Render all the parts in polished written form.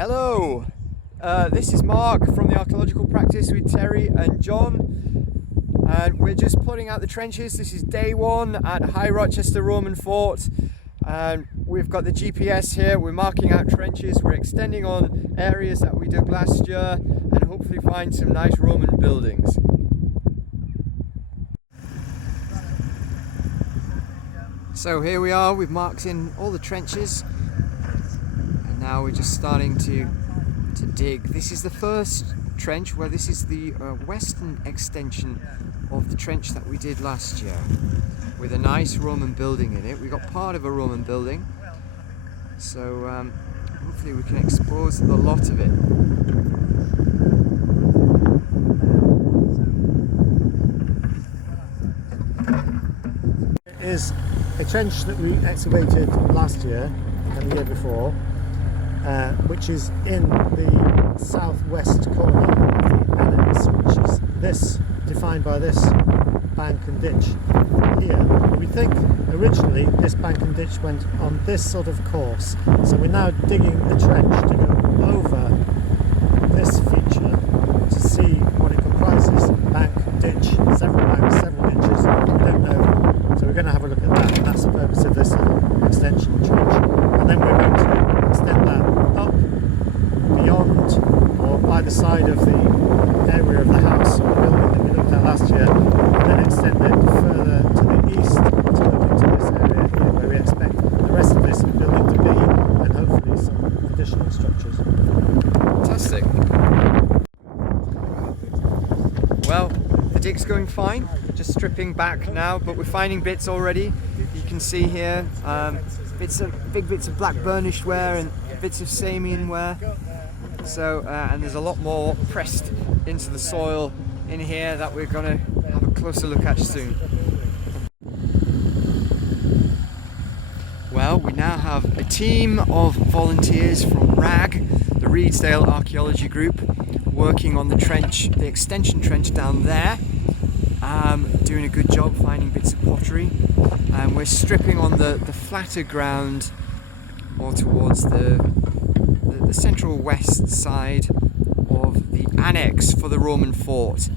Hello, this is Mark from the Archaeological Practice with Terry and John, and we're just putting out the trenches. This is day one at High Rochester Roman Fort, and we've got the GPS here. We're marking out trenches, we're extending on areas that we dug last year and hopefully find some nice Roman buildings. So here we are, we've marked in all the trenches. Now we're just starting to dig. This is the first trench, where this is the western extension of the trench that we did last year, with a nice Roman building in it. We got part of a Roman building, so hopefully we can expose the lot of it. It is a trench that we excavated last year and the year before, which is in the southwest corner of the annex, which is this, defined by this bank and ditch here. We think originally this bank and ditch went on this sort of course, so we're now digging a trench to go over this feature to see what it comprises. Bank, ditch, several banks, several ditches, we don't know, so we're going to have a look at that, and that's the purpose of this little extension trench. And then we're going to extend that up beyond or by the side of the area of the house or building that we looked at last year, and then extend it further to the east to look into this area here where we expect the rest of this building to be, and hopefully some additional structures. Fantastic. Well, the dig's going fine, just stripping back now, but we're finding bits already. You can see here big bits of black burnished ware and bits of Samian ware. So, and there's a lot more pressed into the soil in here that we're going to have a closer look at soon. Well, we now have a team of volunteers from RAG, the Reedsdale Archaeology Group, working on the trench, the extension trench down there, doing a good job finding bits of pottery. And we're stripping on the flatter ground, or towards the central west side of the annex for the Roman fort.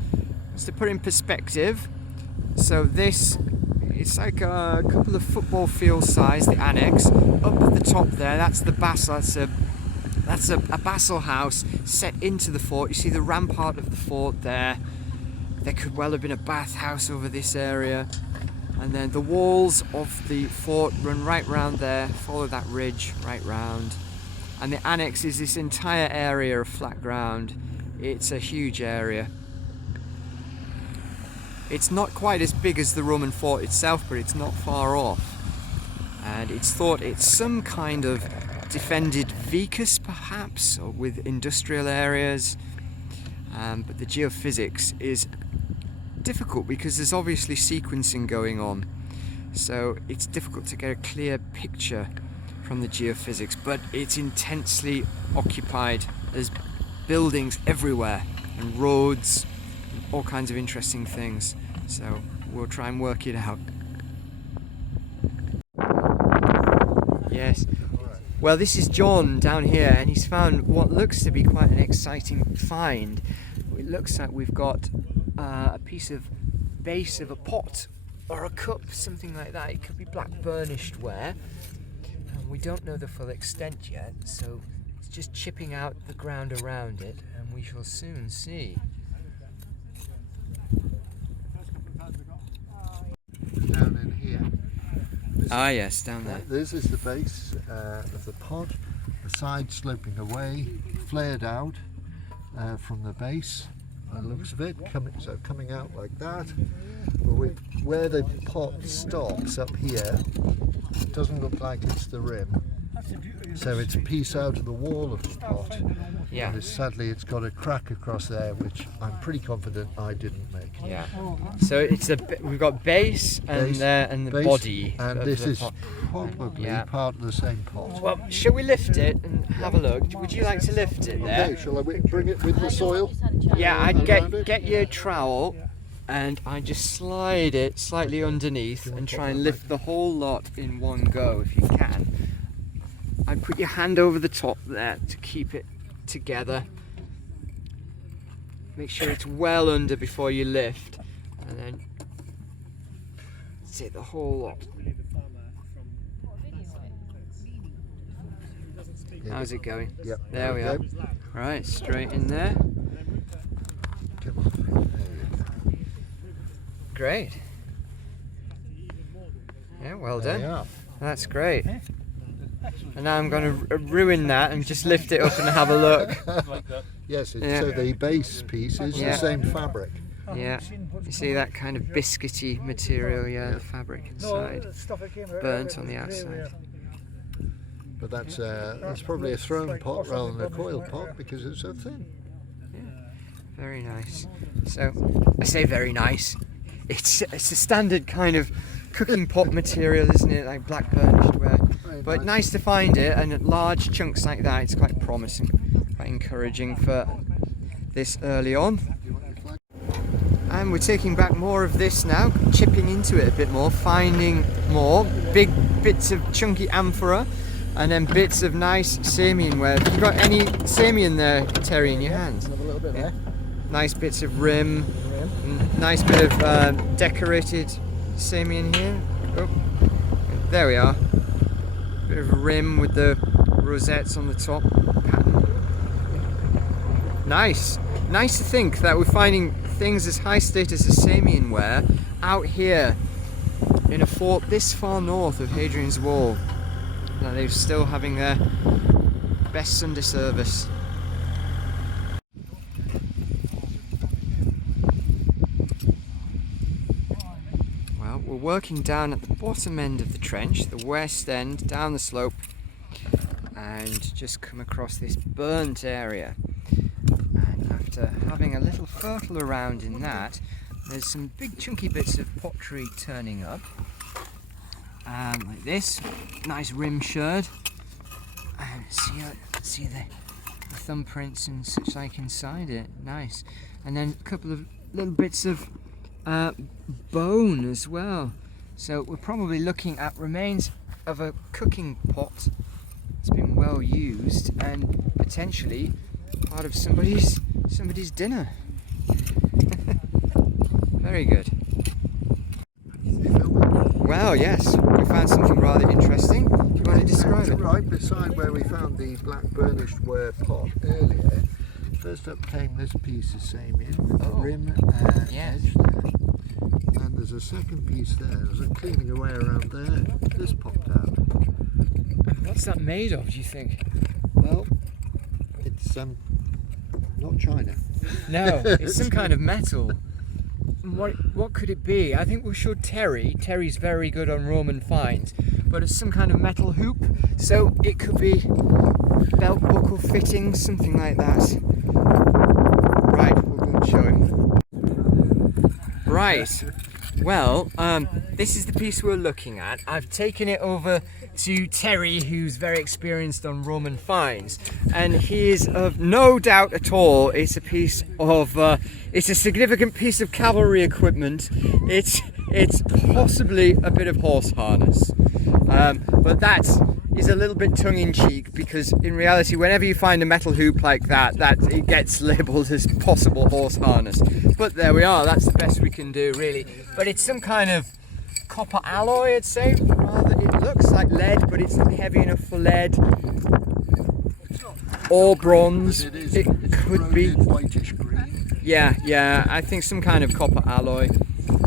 Just to put in perspective, so this, it's like a couple of football field size, the annex. Up at the top there, that's the basel, that's a basel house set into the fort. You see the rampart of the fort there. There could well have been a bathhouse over this area. And then the walls of the fort run right round there, follow that ridge right round. And the annex is this entire area of flat ground. It's a huge area. It's not quite as big as the Roman fort itself, but it's not far off. And it's thought it's some kind of defended vicus perhaps, or with industrial areas. But the geophysics is difficult because there's obviously sequencing going on, so it's difficult to get a clear picture from the geophysics, but it's intensely occupied. There's buildings everywhere and roads and all kinds of interesting things, so we'll try and work it out. Yes, well, this is John down here, and he's found what looks to be quite an exciting find. It looks like we've got a piece of base of a pot or a cup, something like that. It could be black burnished ware, and we don't know the full extent yet, so it's just chipping out the ground around it, and we shall soon see. Down in here. Yes, down there. This is the base of the pot, the side sloping away, flared out from the base. By the looks of it, coming out like that. But where the pot stops up here, it doesn't look like it's the rim. So it's a piece out of the wall of the pot. Yeah. And sadly, it's got a crack across there, which I'm pretty confident I didn't make. Yeah. So it's we've got base and the base, body. and of this the is pot. probably Yeah. part of the same pot. Well, shall we lift it and have a look? Would you like to lift it there? Okay, shall I bring it with the soil? Yeah, I'd Around it? get your trowel, and I just slide it slightly underneath and try and lift the whole lot in one go if you can. I'd put your hand over the top there to keep it together. Make sure it's well under before you lift, and then take the whole lot. How's it going? Yep. There we are. Right, straight in there. Come on. There you go. Great. Yeah, well There you done. are. That's great. And now I'm going to ruin that and just lift it up and have a look. Yes, Yeah. so the base piece is Yeah. the same fabric. Yeah, you see that kind of biscuity material, yeah, the fabric inside, burnt on the outside. But that's probably a thrown pot rather than a coil pot because it's so thin. Very nice. So, I say very nice. It's a standard kind of cooking pot material, isn't it? Like black burnished ware. But nice to find it, and at large chunks like that, it's quite promising, quite encouraging for this early on. And we're taking back more of this now, chipping into it a bit more, finding more big bits of chunky amphora, and then bits of nice Samian ware. Have you got any Samian there, Terry, in your hands? Have a little bit there. Nice bits of rim, nice bit of decorated Samian here. Oh, there we are. Bit of a rim with the rosettes on the top. Pattern. Nice. Nice to think that we're finding things as high status as Samian ware out here in a fort this far north of Hadrian's Wall. That they're still having their best Sunday service. Well, we're working down at the bottom end of the trench, the west end, down the slope, and just come across this burnt area. And after having a little fertile around in that, there's some big chunky bits of pottery turning up. Like this, nice rim sherd. See the thumbprints and such like inside it, nice. And then a couple of little bits of bone as well. So we're probably looking at remains of a cooking pot that's been well used and potentially part of somebody's dinner. Very good. Well, yes, we found something rather interesting. Do you want to describe it? Right beside where we found the black burnished ware pot earlier, first up came this piece of Samian with the rim Yes. edge there. And then there's a second piece there. As I'm cleaning away around there, this popped out. What's that made of, do you think? Well, it's not China. No, it's some kind of metal. What could it be? I think we should Terry. Terry's very good on Roman finds, but it's some kind of metal hoop. So it could be belt buckle fittings, something like that. Right, we'll go and show him. Right. Well, this is the piece we're looking at. I've taken it over to Terry, who's very experienced on Roman finds, and he is of no doubt at all it's a piece of it's a significant piece of cavalry equipment. It's possibly a bit of horse harness, but that is a little bit tongue-in-cheek, because in reality whenever you find a metal hoop like that it gets labelled as possible horse harness. But there we are, that's the best we can do really. But it's some kind of copper alloy, I'd say. Rather, it looks like lead, but it's not heavy enough for lead. Or bronze. It could be Whitish green. Yeah, I think some kind of copper alloy.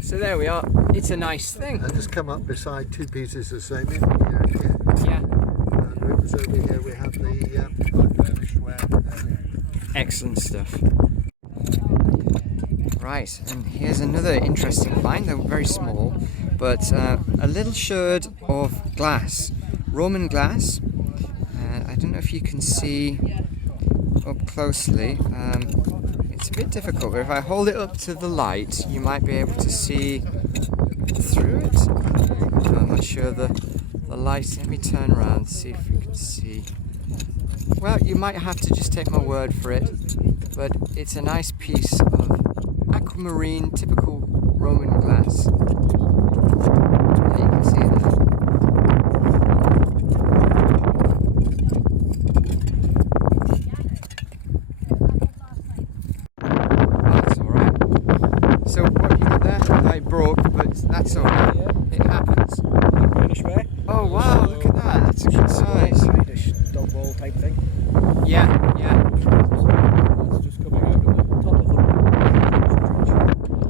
So there we are. It's a nice thing. And just come up beside two pieces of Samian here. Yeah. And it was over here we have the black burnished ware earlier. Excellent stuff. Right, and here's another interesting find. They're very small, but a little sherd of glass, Roman glass. I don't know if you can see up closely. It's a bit difficult, but if I hold it up to the light, you might be able to see through it. I'm not sure the light. Let me turn around and see if we can see. Well, you might have to just take my word for it, but it's a nice piece of aquamarine, typical Roman glass. There you can see that. type thing. Yeah, yeah, It's just coming out of the top of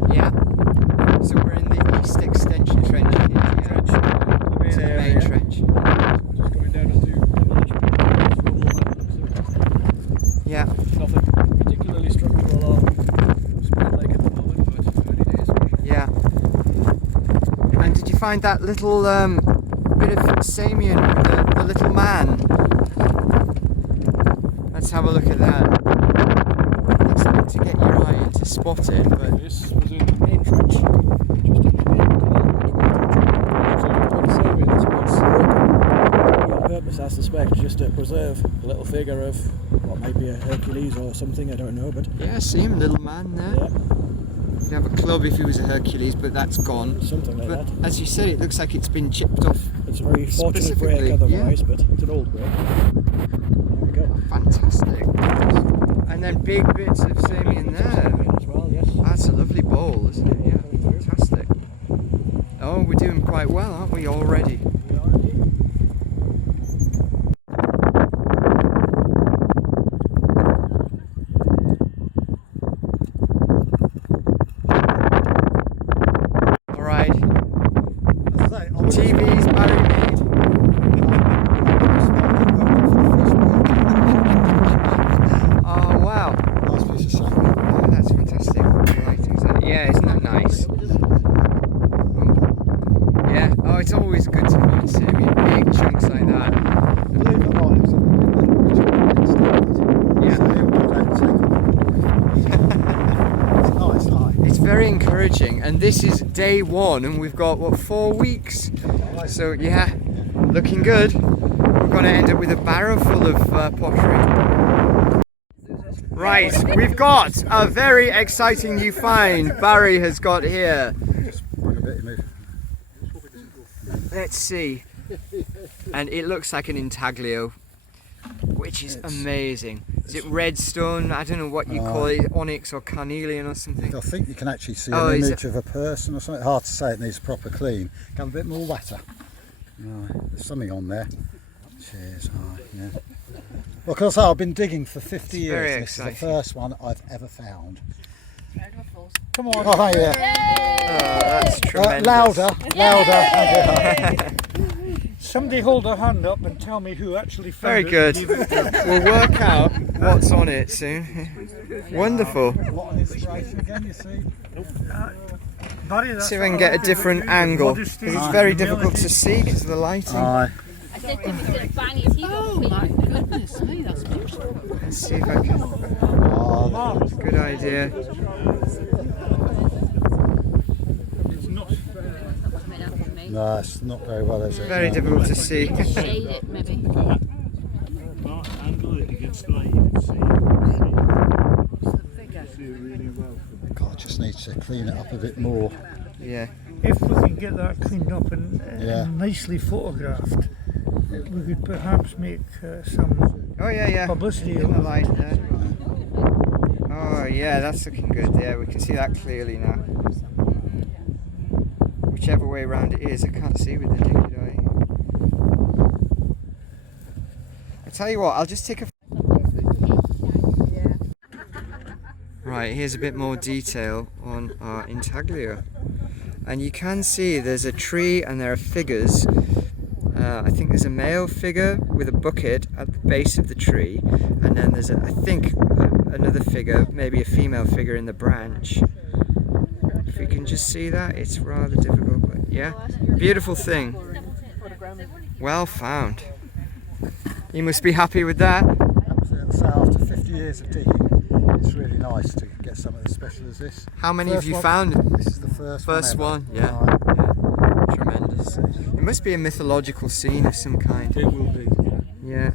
the yeah. So we're in the east extension trench here, yeah. To the main trench. Just coming down into Yeah. nothing particularly structural or spread like at the moment, but early days. Yeah. And did you find that little bit of Samian, the little man? Let's have a look at that. It's hard to get your eye in to spot it, but This was in the main trench, just at the end of the so it's quite a survey that's about broken on purpose, I suspect, just to preserve a little figure of what might be a Hercules or something, I don't know, but yeah, see him, little man there. yeah, You'd have a club if he was a Hercules, but that's gone. something like But that. as you said, it looks like it's been chipped off. It's a very fortunate Specifically, break otherwise, but it's an old break. There we go. Fantastic. And then big bits of Samian there. As well, yes. That's a lovely bowl, isn't it? Yeah, fantastic. Oh, we're doing quite well, aren't we, already? We are indeed. Alright, As I say, I would TV's battery made. Oh, wow. Nice piece of sand. Oh, that's fantastic. Lighting's there. Yeah, isn't that nice? Yeah. Oh, it's always good to find Samian, big chunks like that. Believe it or not, it was in the Yeah. It's nice, nice. It's very encouraging, and this is day 1, and we've got, what, 4 weeks? So, yeah, looking good. We're going to end up with a barrow full of pottery. Right, we've got a very exciting new find Barry has got here. Bring a bit of me. Let's see. And it looks like an intaglio, which is amazing. Is it redstone? I don't know what you call it, onyx or carnelian or something. I think you can actually see Oh, an is image of a person or something. Hard to say, it needs a proper clean. Come a bit more wetter. Right, there's something on there. Cheers. Right, yeah. Well, because I've been digging for 50 years. very And this is the exciting. first one I've ever found. Come on. Oh, yeah. Oh, that's tremendous. Louder. Somebody hold a hand up and tell me who actually found Very it. good. Leave it to- We'll work out what's on it soon. Wonderful. What an inspiration again, you see. Barry, that's See if I can get a different angle. 'Cause it's very difficult to see because of the lighting. Aye. I said to him he's going to bang his head Oh my goodness me, that's beautiful. Let's see if I can. Oh, Good idea. no, it's not very well, is it? Very No. difficult to see. Shade it maybe. angle it against the light, you can see it really well. God, just needs to clean it up a bit more. Yeah. If we can get that cleaned up and Yeah. nicely photographed, we could perhaps make some Oh yeah, yeah. publicity In the of light there. Oh yeah, that's looking good. Yeah, we can see that clearly now. Whichever way around it is, I can't see with the naked eye. I tell you what, I'll just take a. Right, here's a bit more detail on our intaglio. And you can see there's a tree and there are figures. I think there's a male figure with a bucket at the base of the tree, and then there's, another figure, maybe a female figure in the branch. If you can just see that, it's rather difficult, but yeah, beautiful thing. Well found. You must be happy with that. So after 50 years of digging, it's really nice to get something as special as this. How many have First you one. found? This is the first First one. one, yeah. Right. Yeah. Tremendous. It must be a mythological scene of some kind. It will be. Yeah.